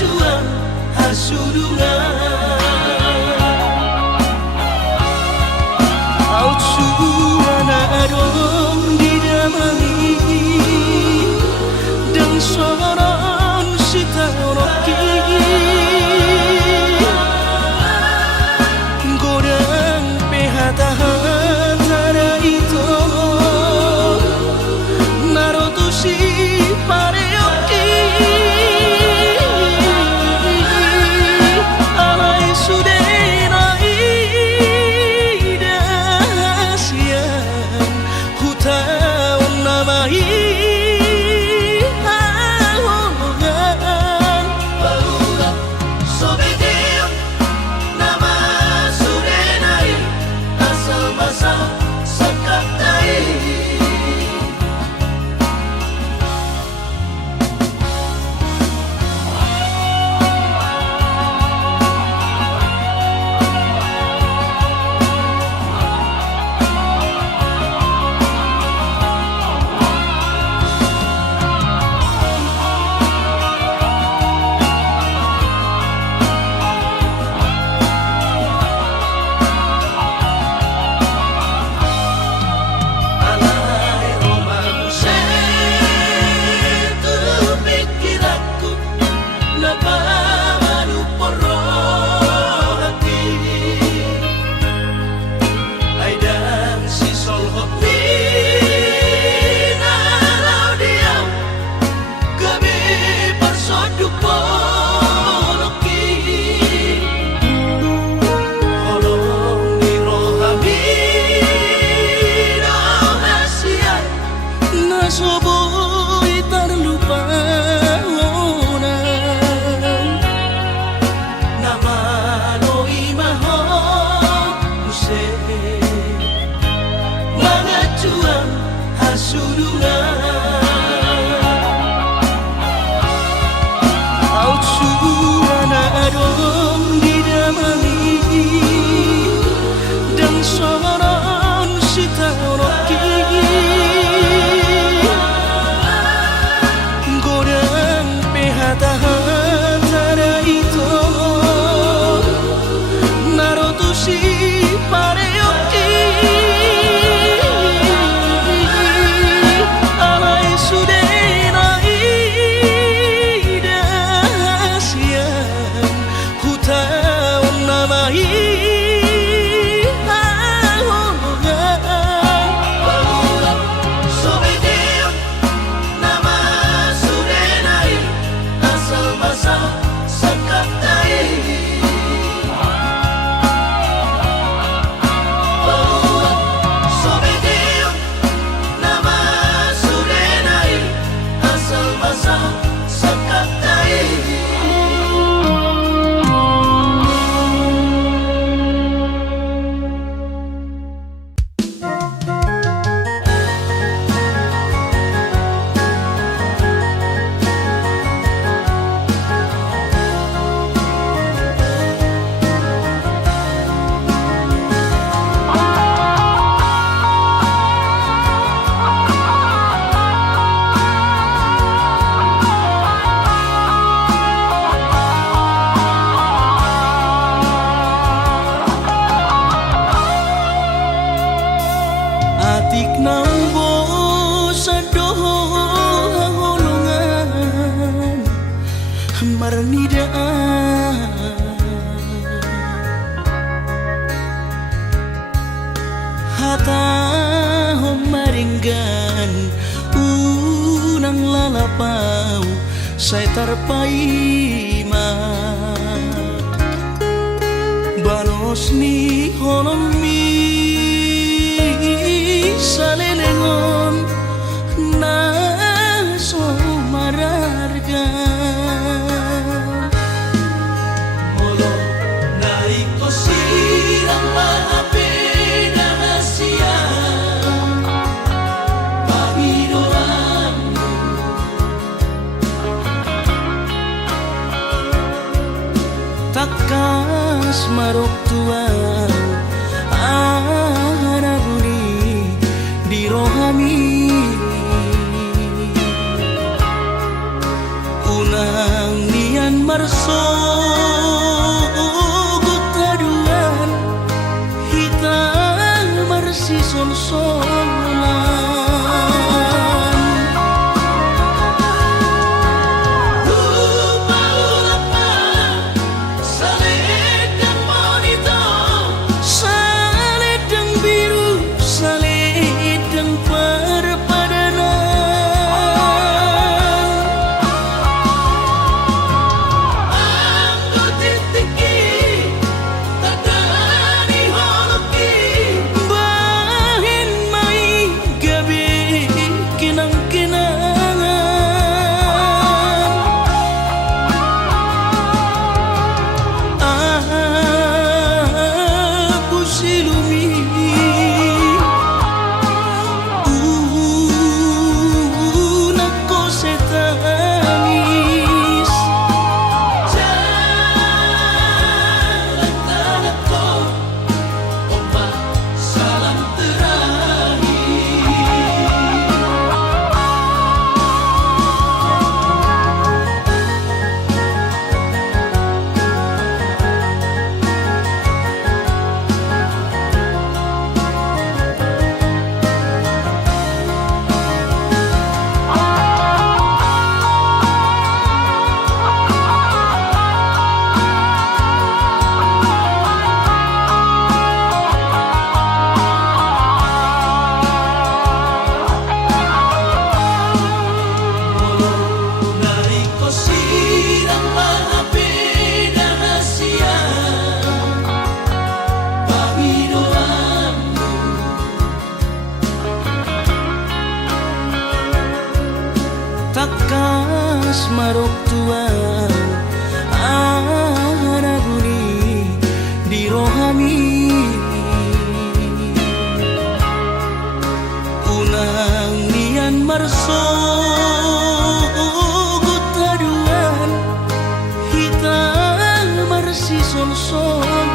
Mangacuan hasurungan Au curana adong didamai Dan soron sitanoki Godang pehata-hatara itu Narotusi pareoki Alai sudenai dasian Hutaon namai haongan Barulah sobedeon nama sudenai Asal masa sakatai Nasoboy terlupa Nama loi maho Use Mangacuan hasurungan Au curana adong didamai Dan soron sitanoki Hatara itu Narotusi pareoki Alai sudenai dasian Hutaon namai haongan Barulah sobedeon nama sudenai Asal masa sakatai Barulah sobedeon nama sudenai Asal masa sakatai Atik nambo sadoho holongan marnidaan Hata homaringgan unang lalapau Say tarpaima Balos ni holomi Salelengon na somararga Molo na iko sirang maapena hasia Pahidoranmu Takas marok tuang Anaguni di rohami Unang nian marso gutaduan hitam marsi sol-solan takas marok tuan araguni di rohami unang nian marso gutaduan hitam marsi sol-solan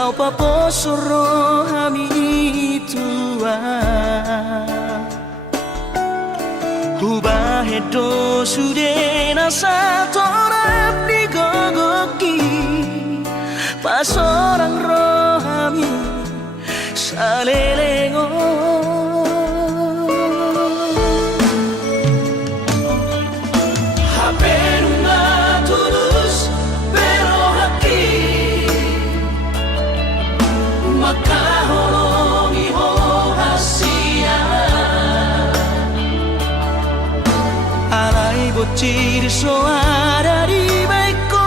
lau paposoro hami tua Ubaheddo sudena satorap digogoki pas orang rohami salelengo hapenunga tulus pero hati maka holongi ho hasia alai bocil soara di baiko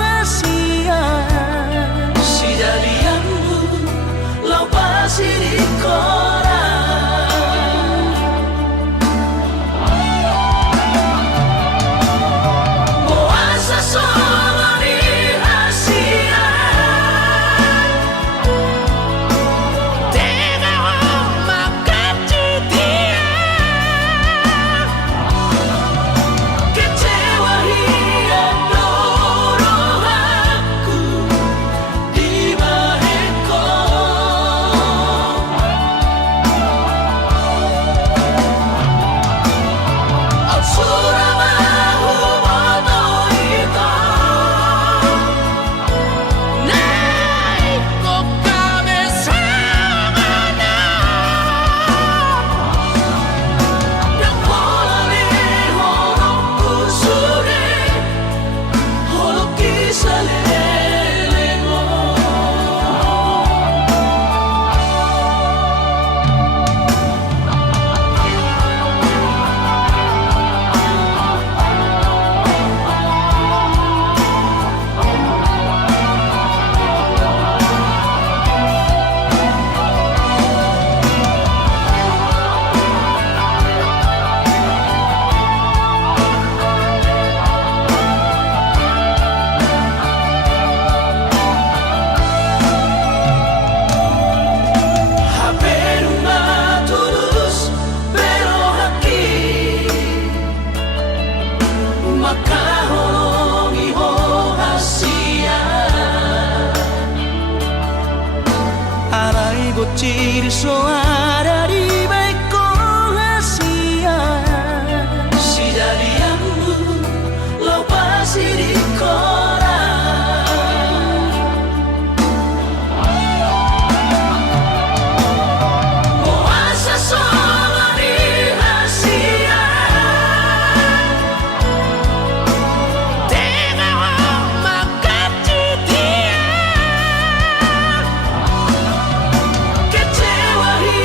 hasia si jadianmu lau pasti di bocil soara di baiko hasia si jadianmu lau pasti di kecewa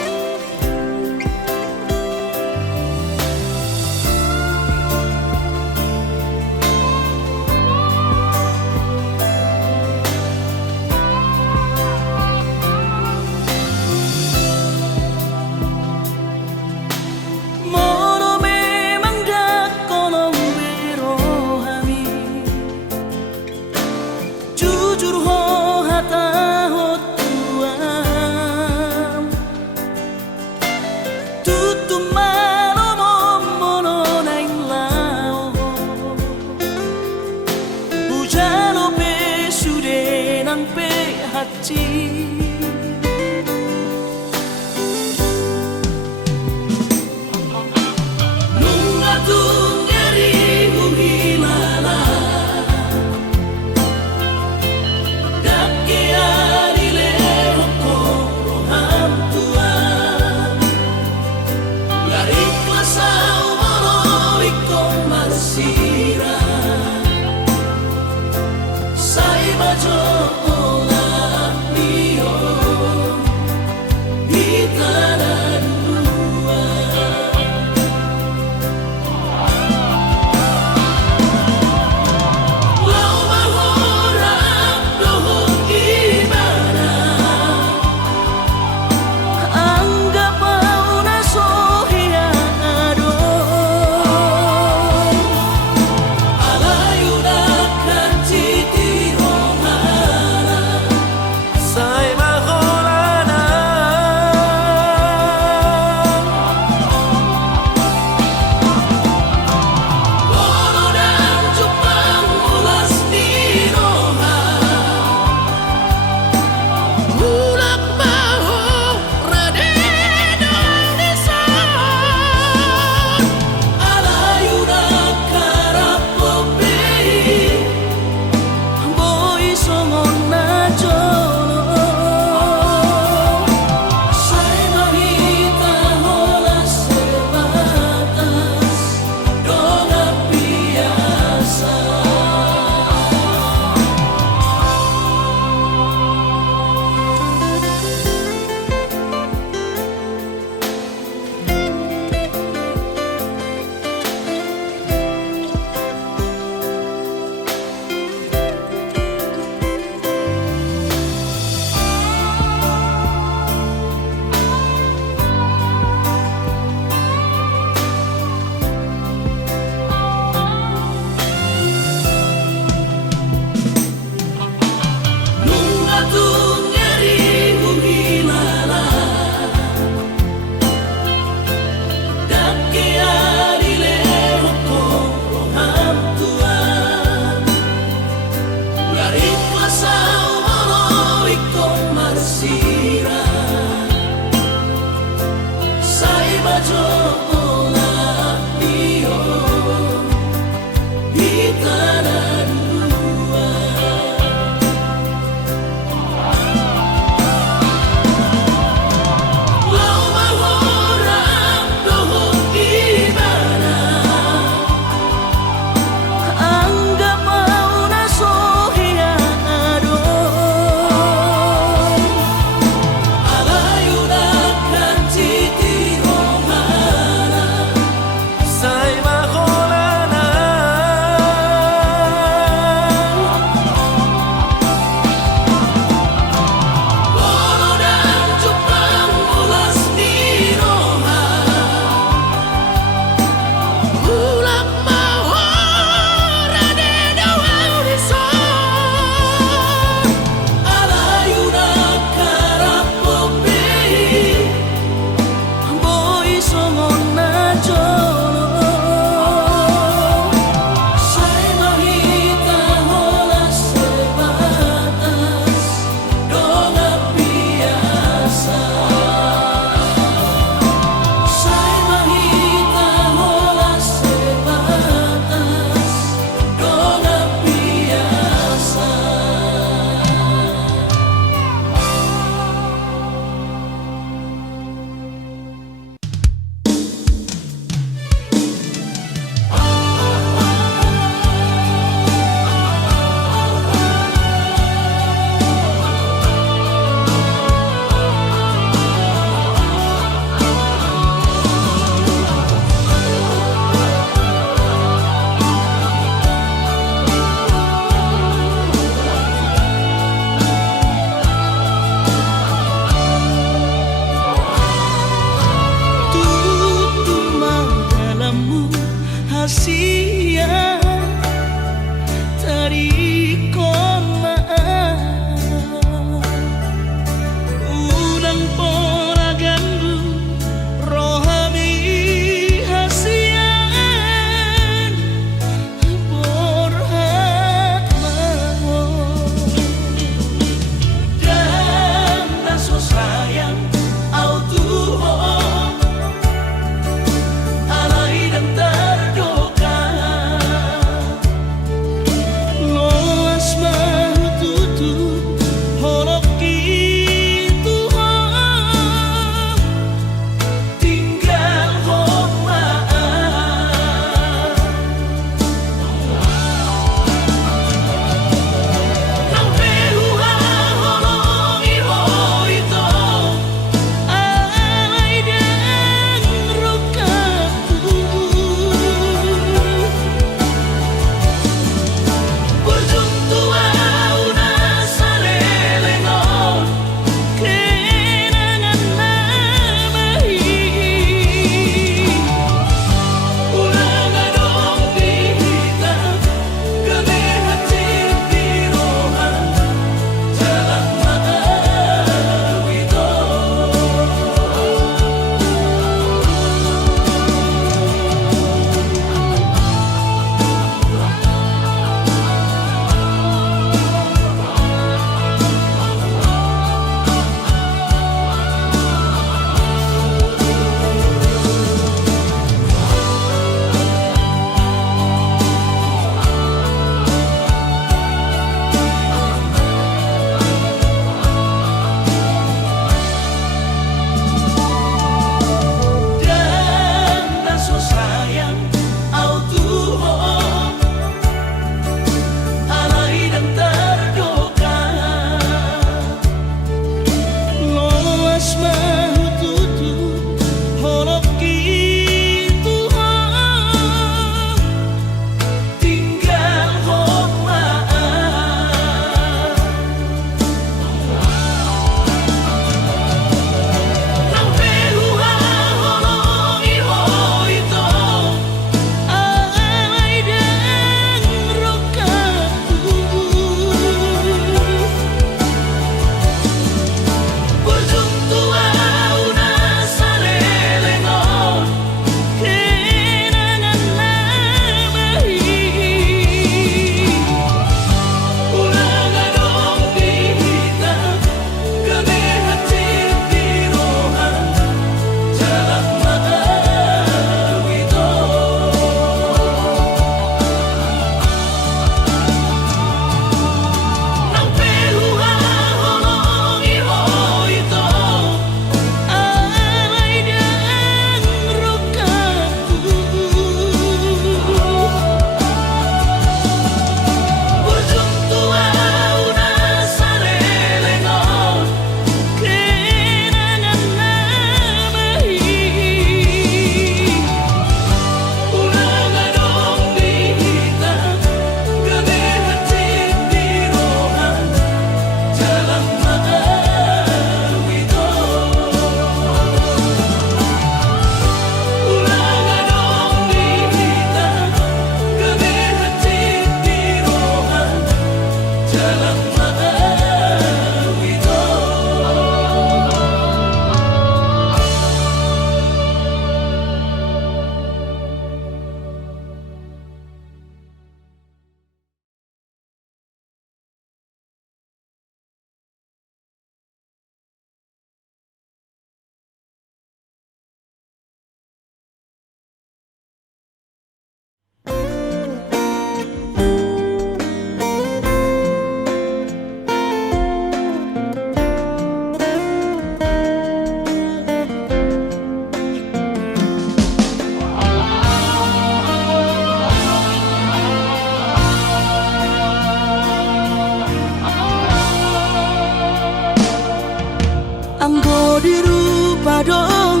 Anggo dirupa dong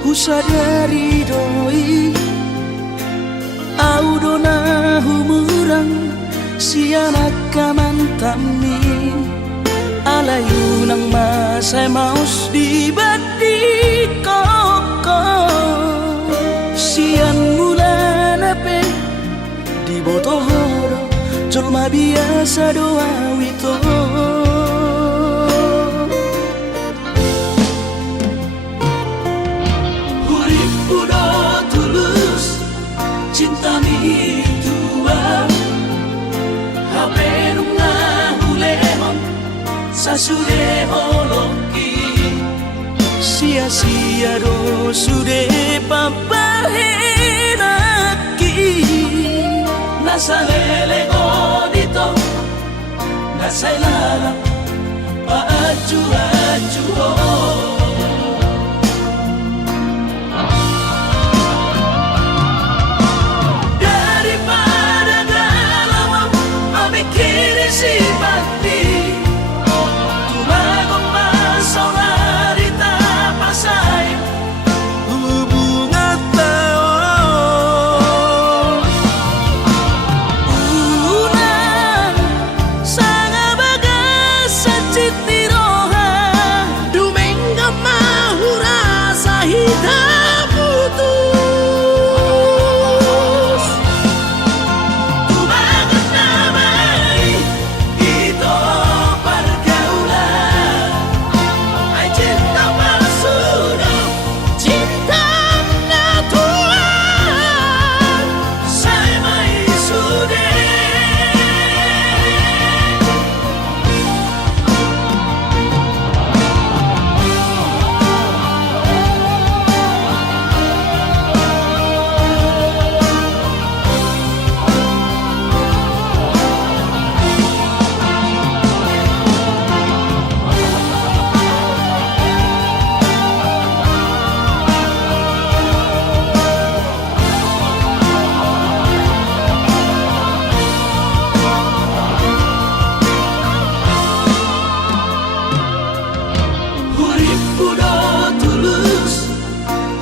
husadari doi Audona humurang sianak kamantami Alayu nang masay maus di badi koko Sian mula nape di botohoro Jolma biasa doa wito Hurip udah tulus cinta mi tua Hape nunga hulemon sasude holoki Sia-sia do sude papahenaki Nasa lele godito Nasa ilala paaju-aju Daripada galau amikiri si mati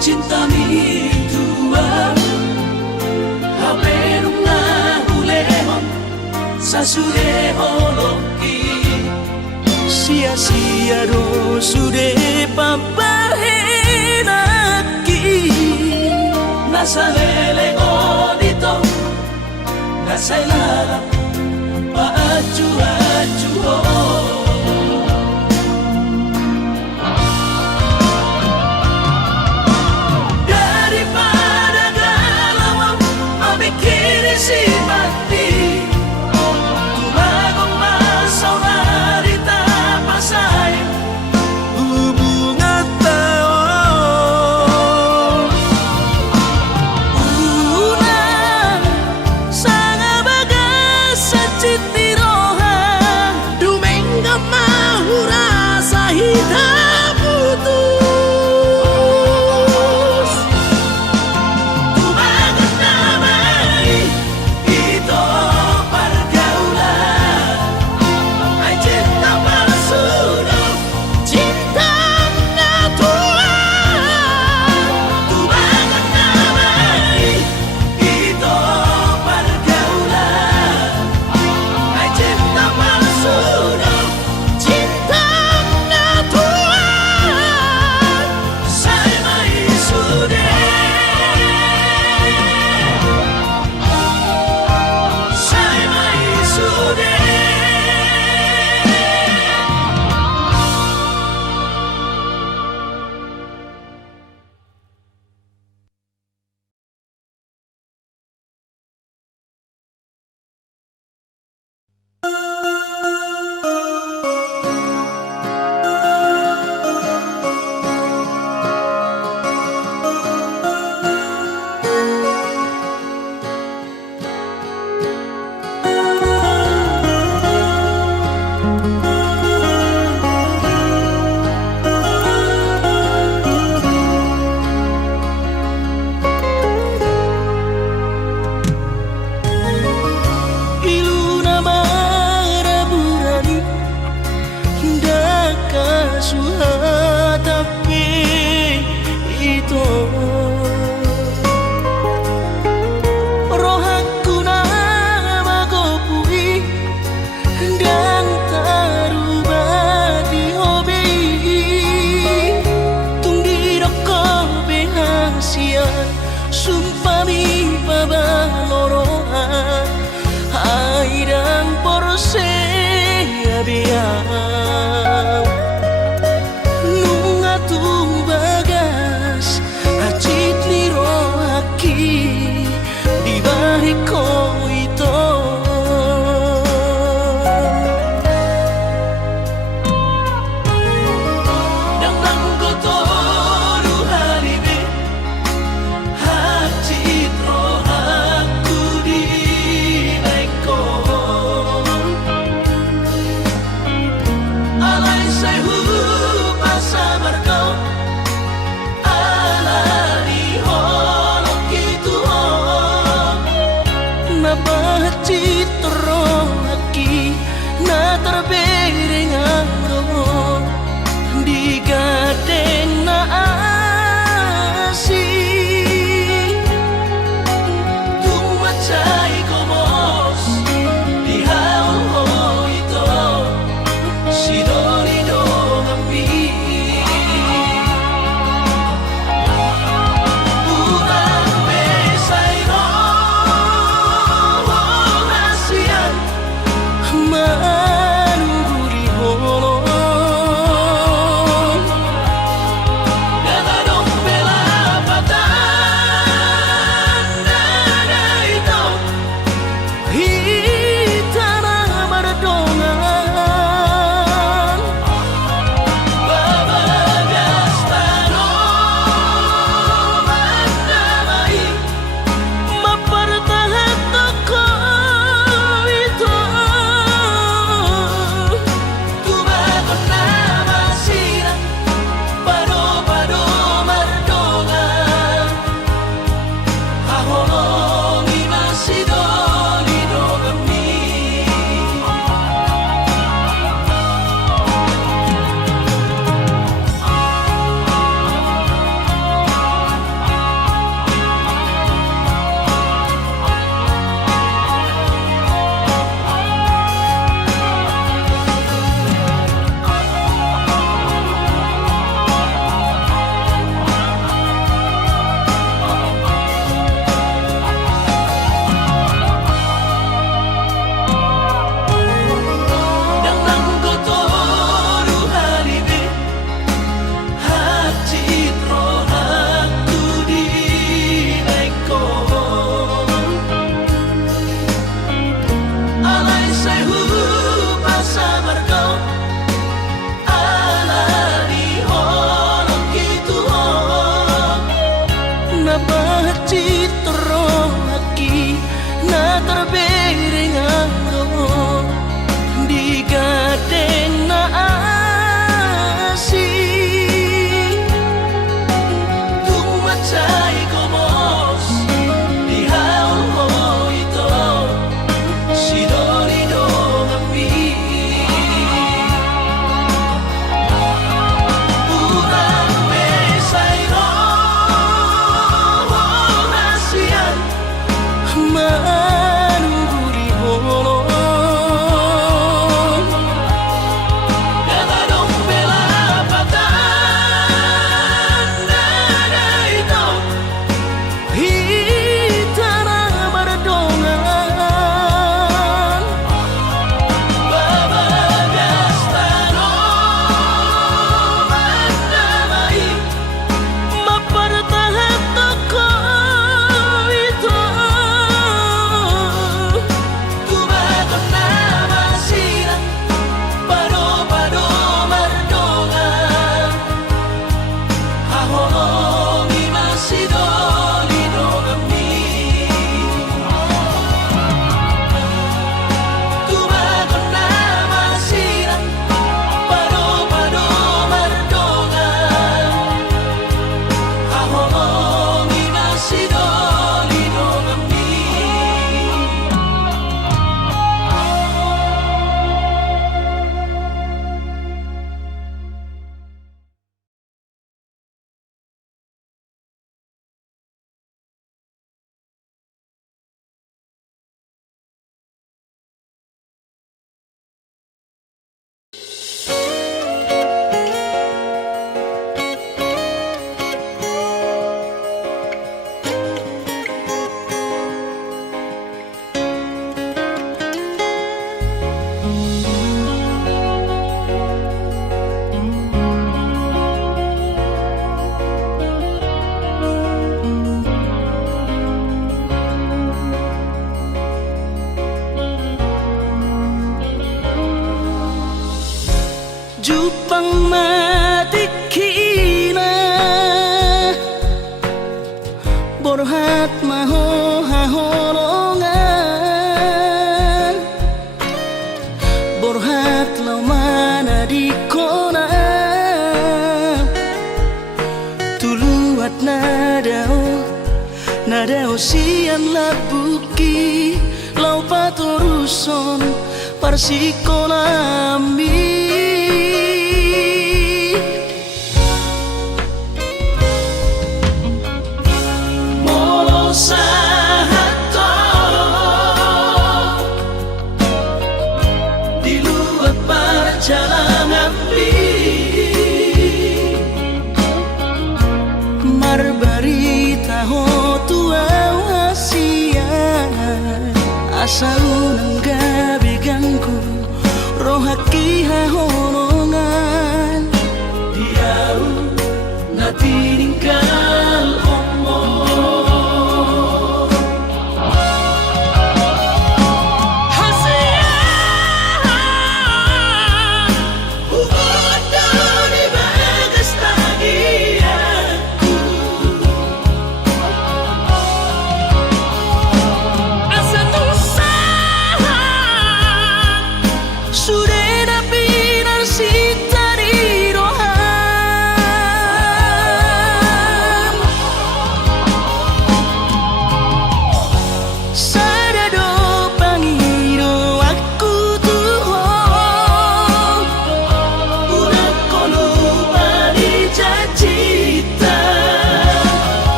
Cinta mi tua Hape nunga hulemon sasude holoki Sia-sia do sude papahenaki Nasa lele godito Nasa ilala paaju-aju si mati Tumagong masaunari tapasay Hubungan tao Unang sanga baga nadao sian labuki lau patoruson parsikolami molo sahato di luar perjalanan marbarita ho tua hasia asa unang gabi gangku rohaki hahonongan diau na tininggal omo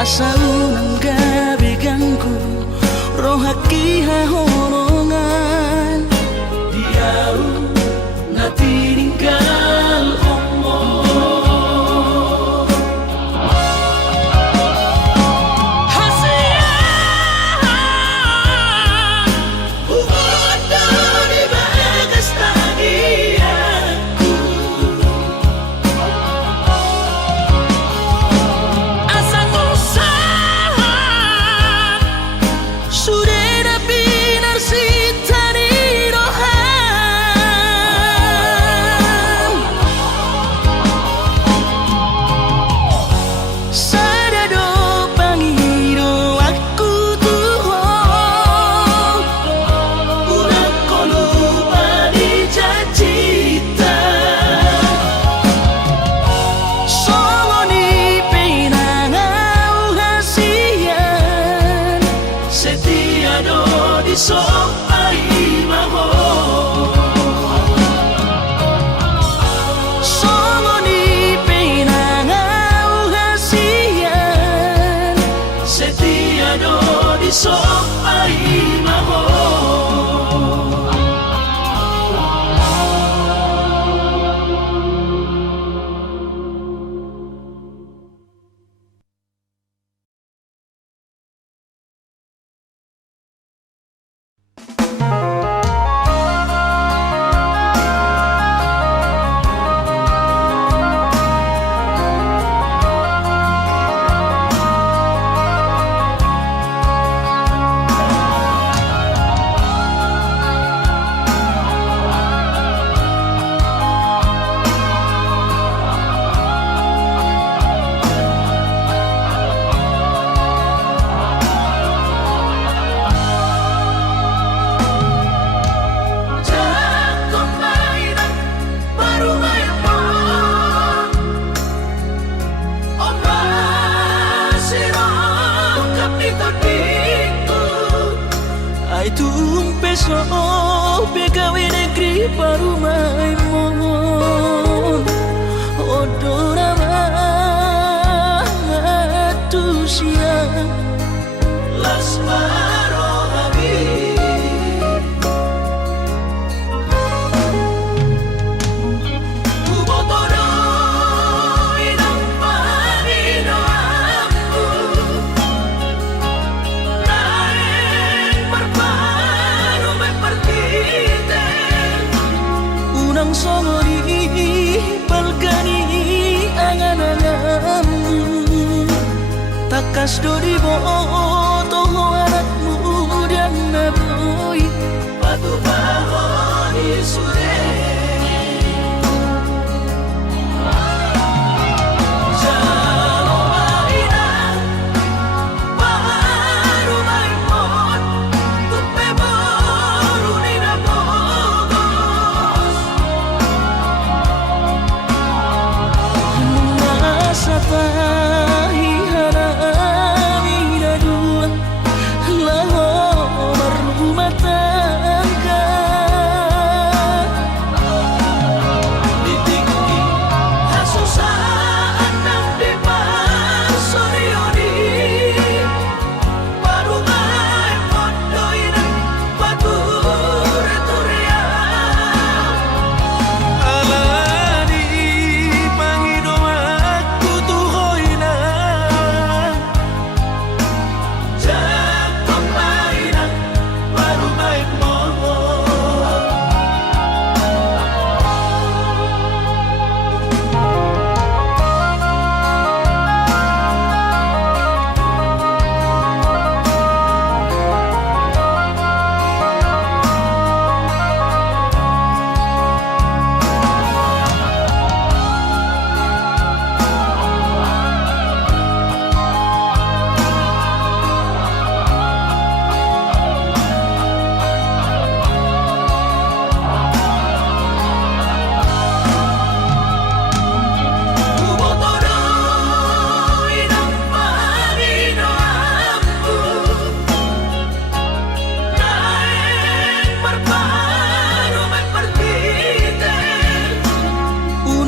asa unang gabi gangku rohaki hahonongan diau na tininggal omo besok begawe negeri parumai mon odo songori balkani angan-anganmu takas dori boto anakmu dan naboi batu bahoni sude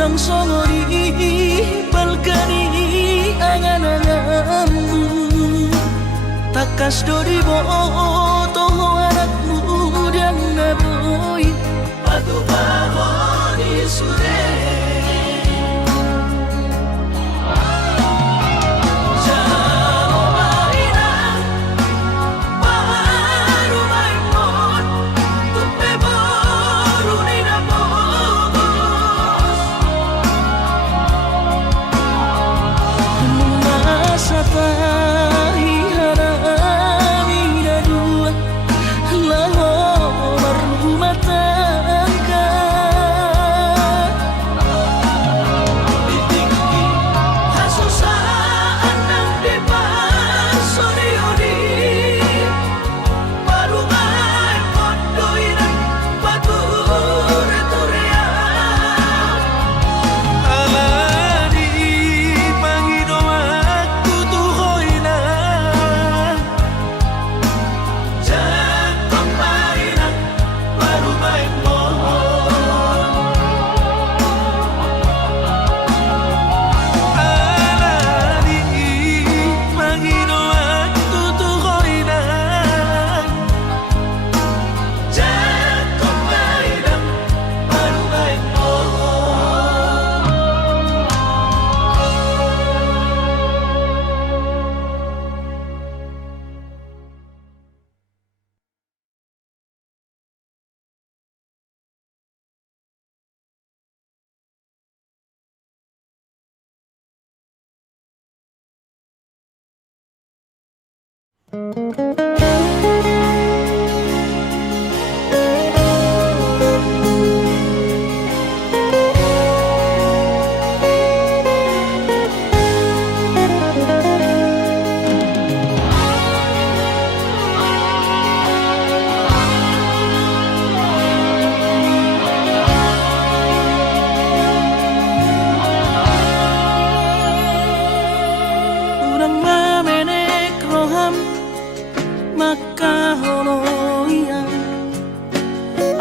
unang songori balkani angan-anganmu takas dori boto anakmu dan naboi batu bahoni sude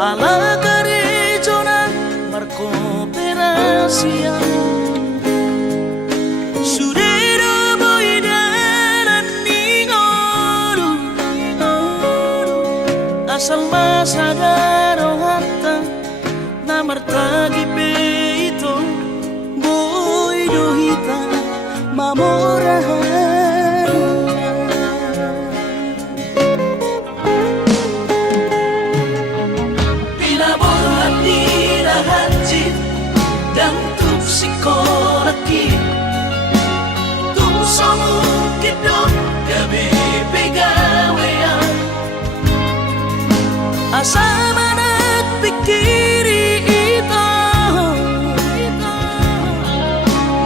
alla gareggiona Marco Perasia Surero boidaran ningoru asal masadaro hatta namartagi peito boido hita mamorahan Hati dan tuk psikolaki tung somu kidok gabe pegawean asa manak pikiri itu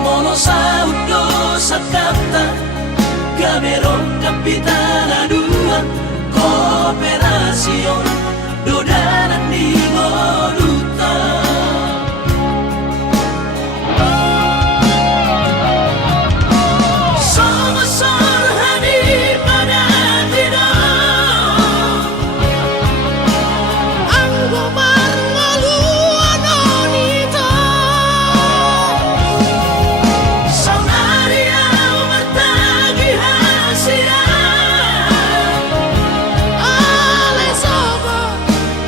mono saudo sakata gaberong kapitan aduan kooperasion dodanan di moduta Somasor hani pada tidak Anggo marngalu anonita Saunaria matagi hasia Ale soba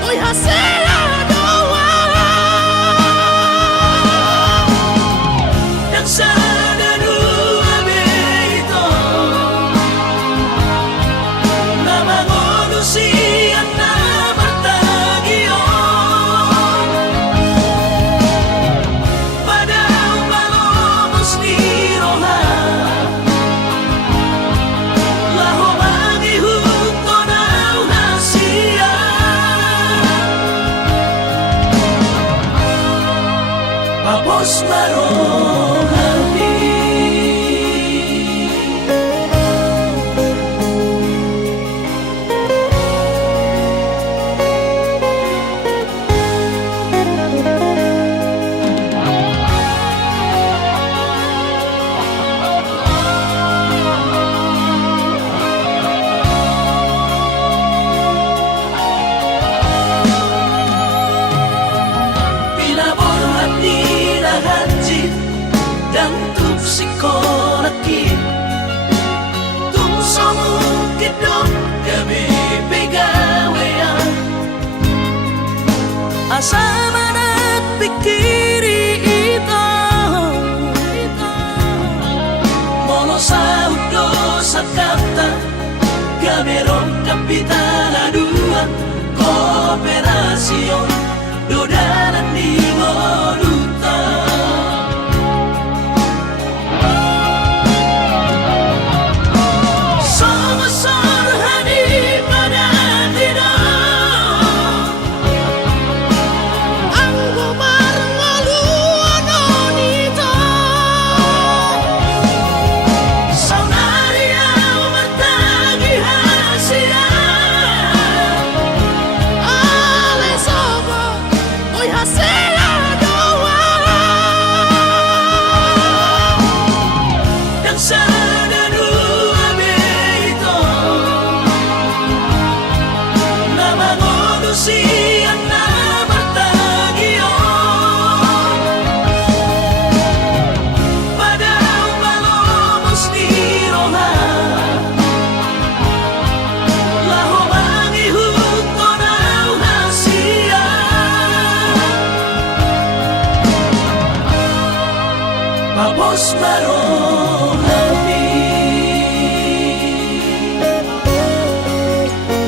oi hasia doa Dan sada dua beito Nama ngonusian nama tagion Pada umalomos ni roha Laho bagi huto na hasia Papos marohati Pinabor hati na hanjit dan tuk psikolaki tung somu kidok gabe pegawean asa manak pikiri itu mono saudo sakata gaberong kapitan aduan kooperasion dodanan di moduta Somasor hani pada tidak Anggo marngalu anonita Saunaria matagi hasia Ale soba oi hasia doa Dan sada dua beito Nama ngonusian nama tagion Pada umalomos ni roha Laho bagi huto na hasia Papos marohati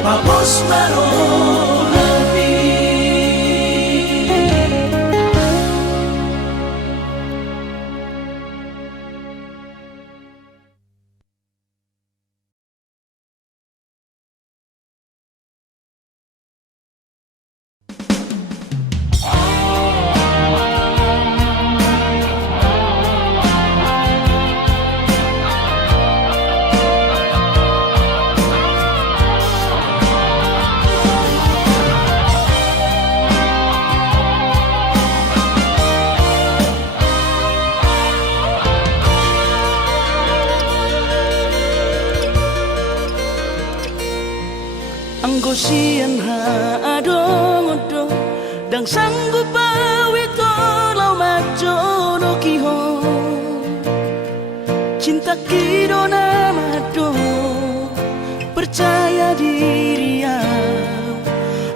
Papos marohati Anggo sian ha adong odo Dang sanggup awito lau majo no kiho Cinta kido nama do Percaya diri ya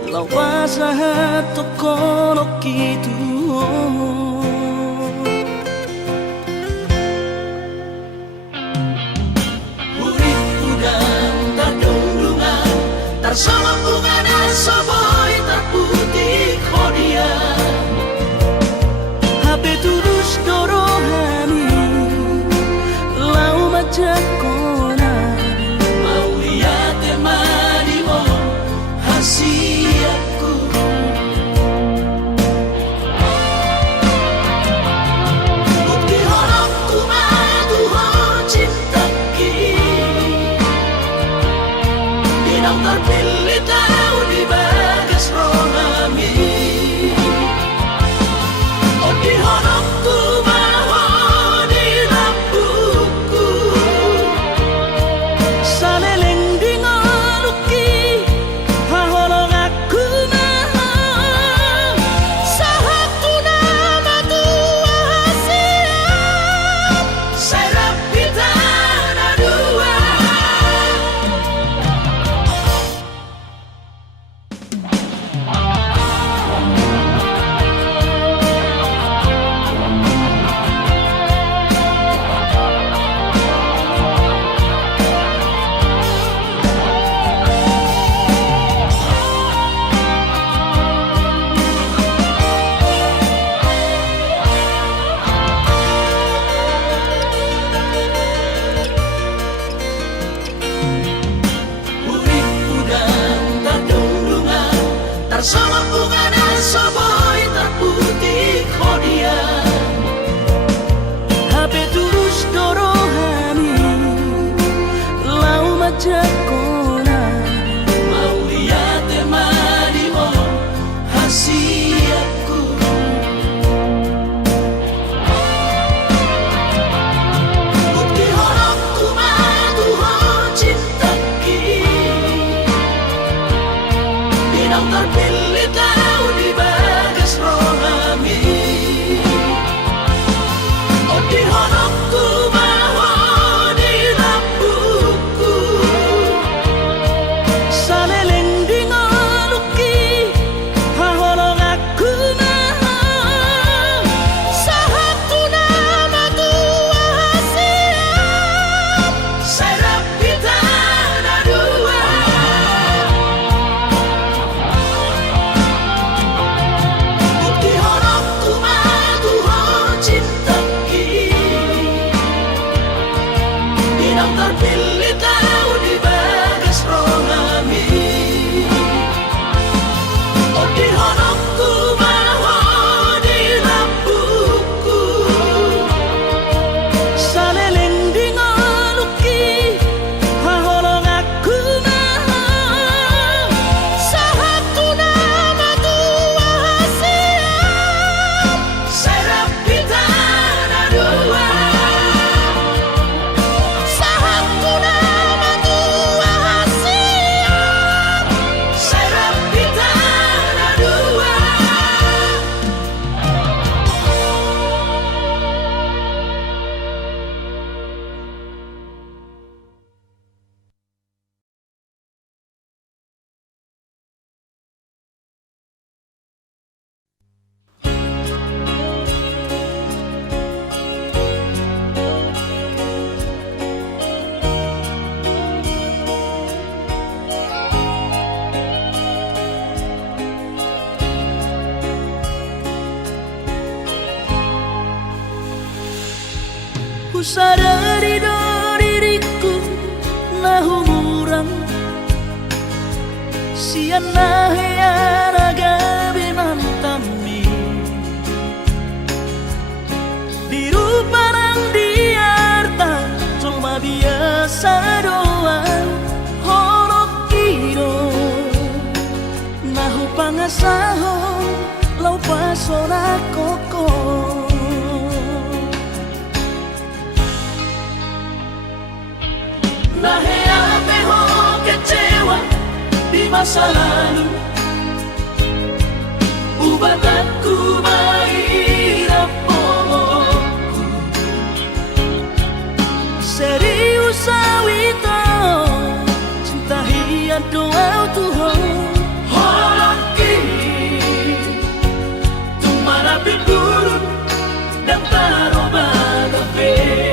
Lau pasahat toko no kitu Sama bunga soboy terputih kodian HP tu sadari do diriku na humurang siana heara gabinan tami diru parang diarta cuma biasa doang holok kiro nahu pangasahon lau pasora koko nahea peho kecewa di masa lalu ubatanku mairap pomoku serius awito cinta hiat doa Tuhan holaki tumara pingurun dan taroba kafe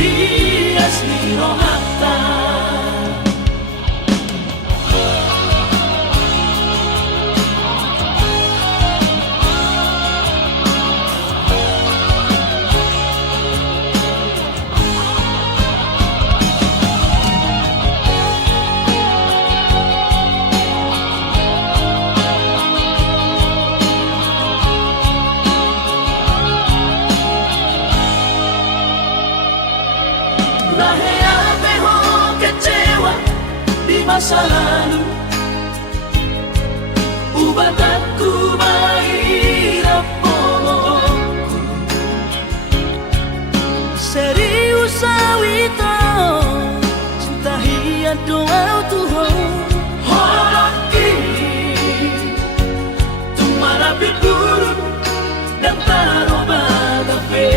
dia siro mata nahea peho kecewa di masa lalu ubatanku mairap pomoku serius awito cinta hiat doa Tuhan holaki tumara pingurun dan taroba kafe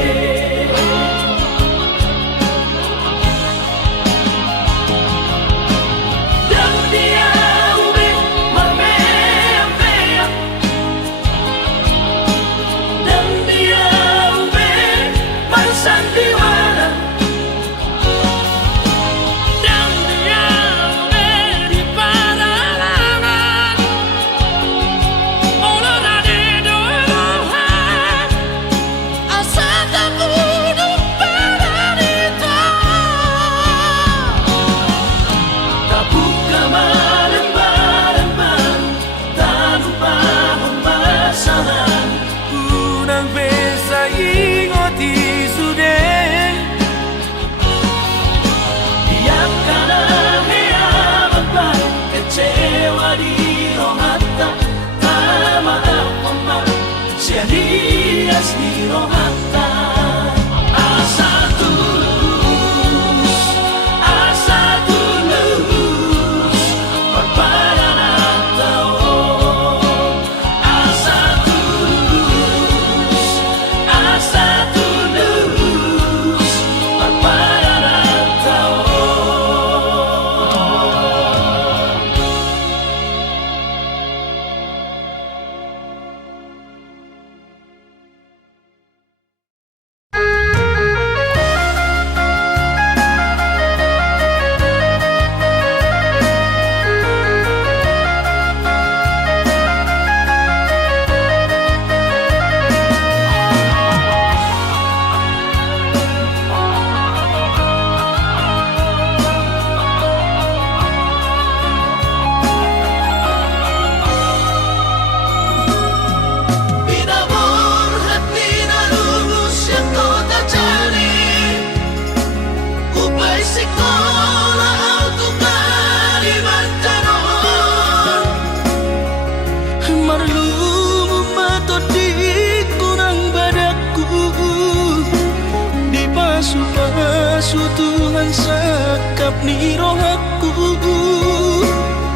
Tuhan sakap ni rohaku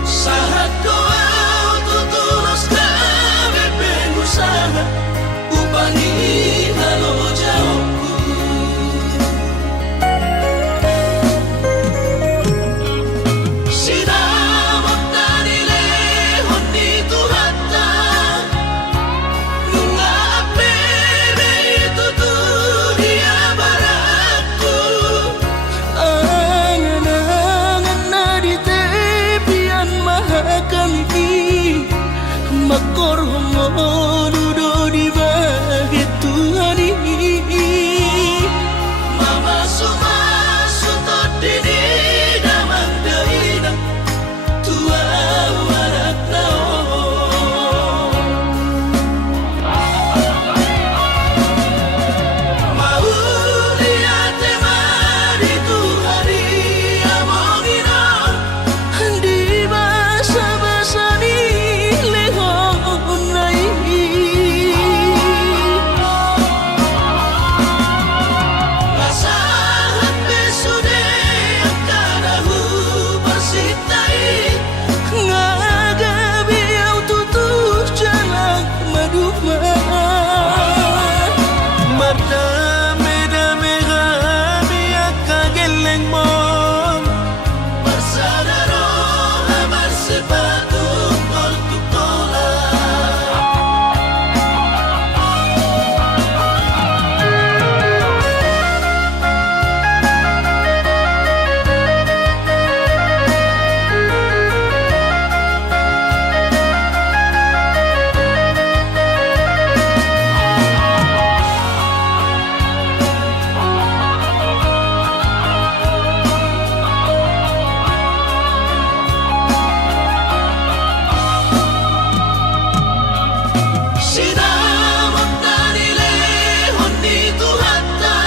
sahat doa tutulos kami pengusaha upani halo jauhku sinamak tani lehon ni Tuhata nunga apebe itu dunia baratku angan-angan na di tepian mahakami makor homo dudo di bahit Tuhan mama sumasu todini damang deina tua warak tao mau lihat mari Tuhari amongina di basa-basa ni lehon nai lasahat besude akarahu bersitai ngagabi au tutus jalan maduma Merdame-dame kami akageleng mom Bersadaro amar sepatu tol tukola sinamak tani lehon ni Tuhata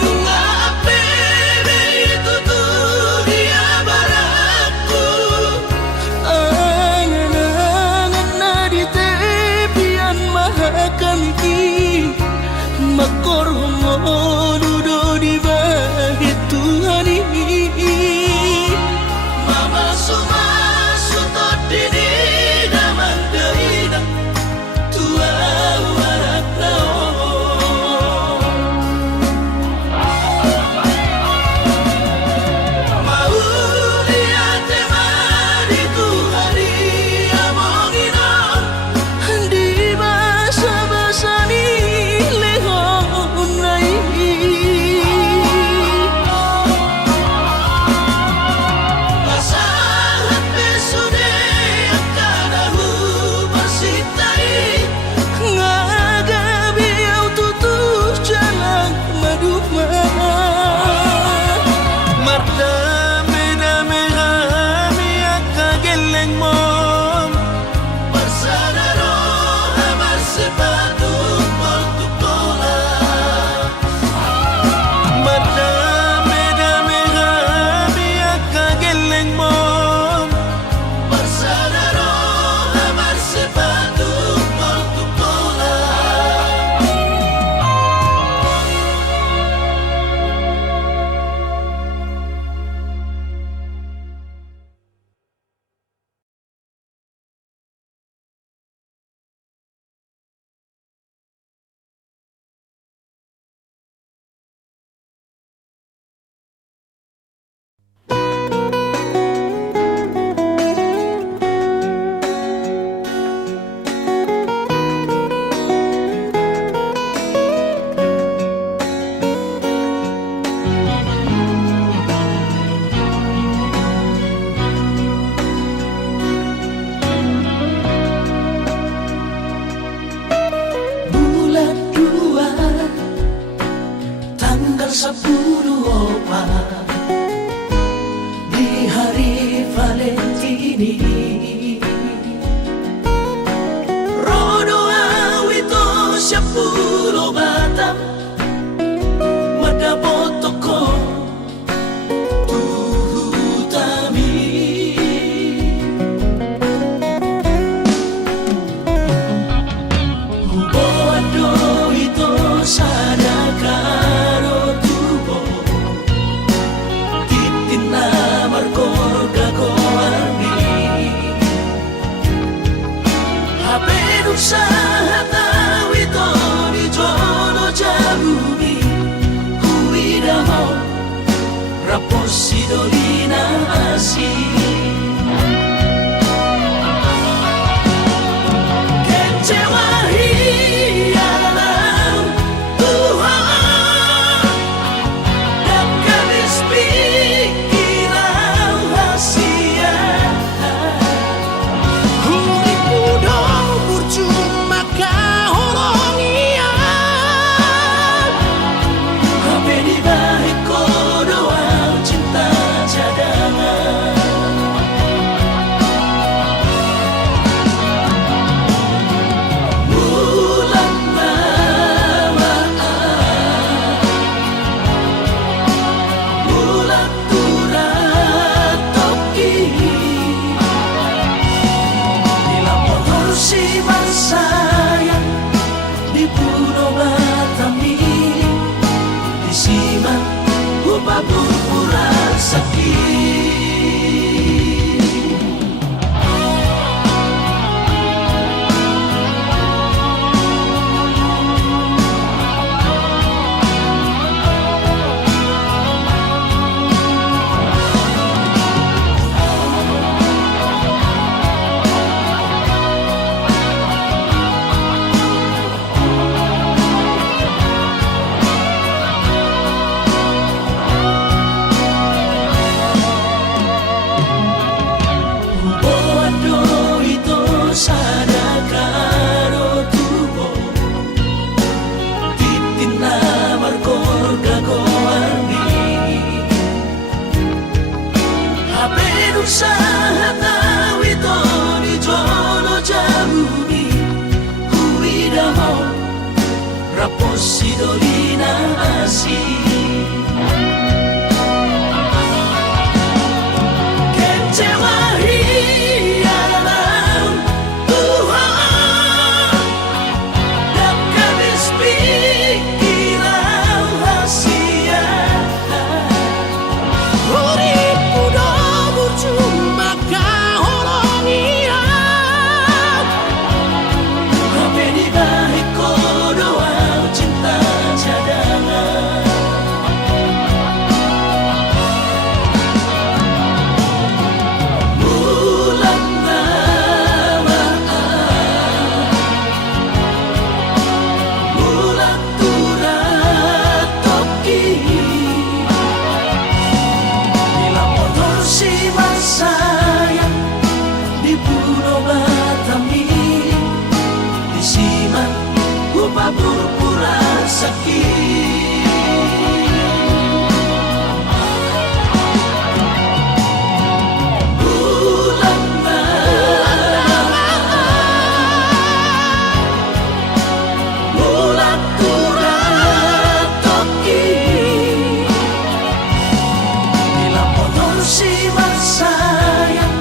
nunga apebe itu dunia baratku angan-angan na di tepian mahakami makor homo dudo di bahit Tuhan mama sumasu todini damang deina tua warak tao mau lihat mari Tuhari amongina di basa-basa ni lehon nai lasahat besude akarahu bersitai ngagabi au tutus jalan maduma Merdame-dame kami akageleng mom Bersadaro amar sepatu tol tukola Merdame-dame kami akageleng mom Bersadaro amar sepatu tol tukola bulan 2 tanggal 10 Opat di hari Valentini rodo awito 10 batang madabot toko tuhutami hubo ado ito sana karo tu Sidolina asih kecewa hilang Tuhan dan habis pikiran rahasia Kulit budong percuma kahorong iya Hape di balik kodoa cinta cadangan Bulan mamaan Bulan turat toki Dilapor si sayang di Pulau Batami Disiman upah pura sakit Bodo itu sadakaro tubo Titina markorga goarni Hape nusaha tau itu di jolo jamuni Huidaho rapos sidolina asih kecewa hilang Tuhan dan habis pikiran rahasia Kulit budong percuma kahorong iya Hape di balik kodoa cinta cadangan Bulan mamaan Bulan turat toki Dilapor si sayang di Pulau Batami Disiman upah pura sakit Bulan mamaan Bulan turat toki Dilapor si sayang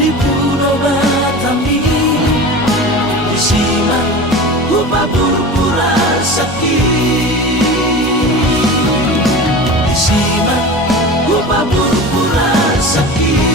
di Pulau Batami Disiman upah pura sakit Disiman upah pura sakit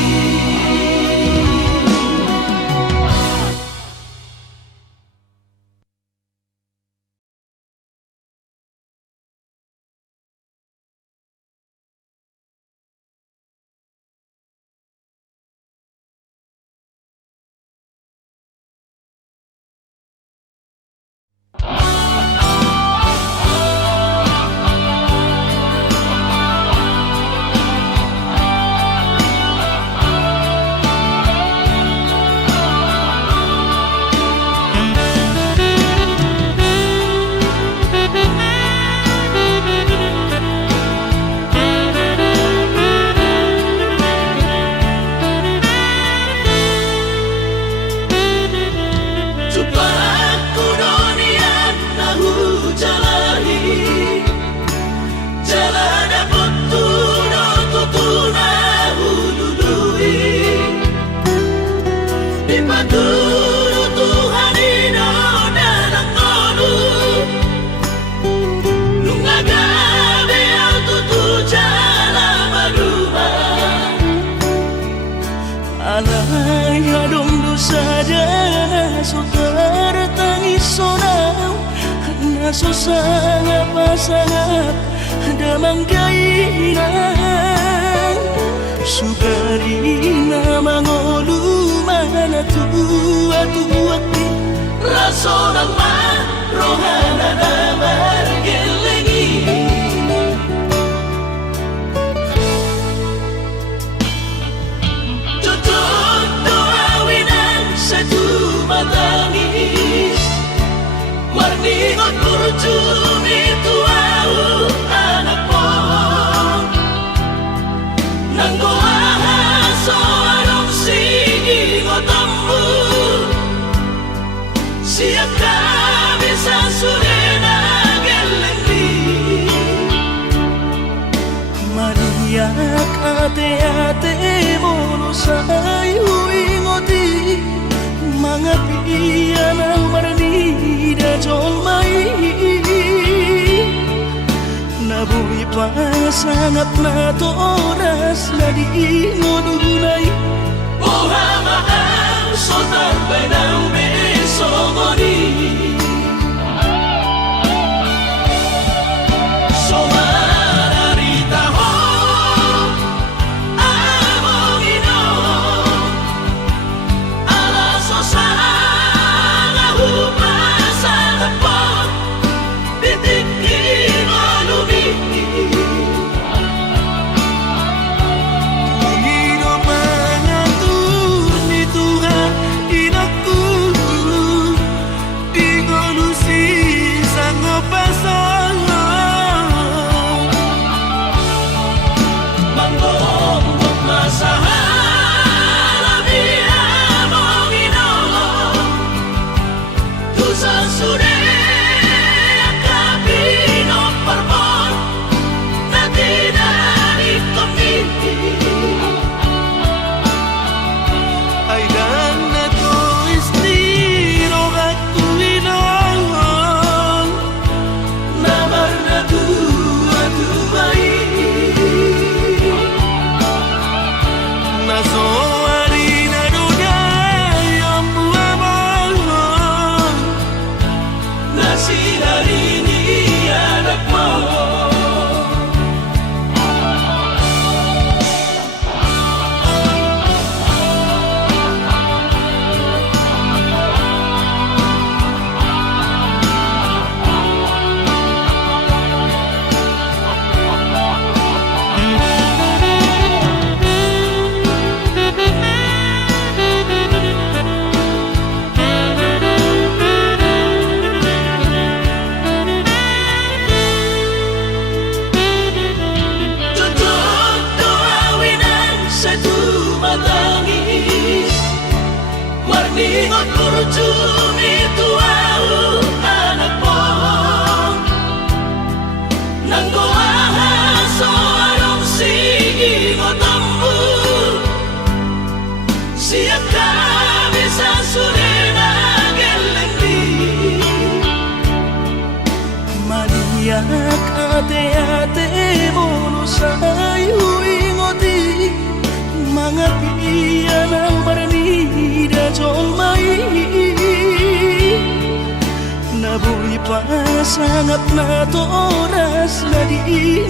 susah pasangap damang kaina Sugari na mangolu mana tua-tuaki Raso ng marohana na margelengi Tutut doawinan sa tumatangis Marningot kurutumi tuau anak mo Nanggoaha so anong sige ngotambu Siap kami sa surena gelengdi Mariak ate-ate mono sayu ingoti Mga piyan ang maranida jolmai Nabuhi pa sangat na to oras na di ngodunay Buhama ang sultan ng besongoni Somararita ho among ino Alaso sa ngahupasan na po Titikin o lumiti Panginoon mangatur ni Tuhan inaku di kolusi sang pasangan Manggong masahan Labi among ino Tusan sure Akabino parmon Na tinanip komiti ay dan na to istiro at kuwilangan Namar na tua-tuay nasoari na dunay ang buwabangan Na sinarini anak mo Tutut doawinan sa tumatangis Marningot kurutumi tuau anak mo Nanggoaha so anong sige ngotambu Siap kami sa surena gelengdi Mariak ate-ate mono sayu ingoti Mga piyan ang maranida jolmai Nabuhi pa sangat na to oras na di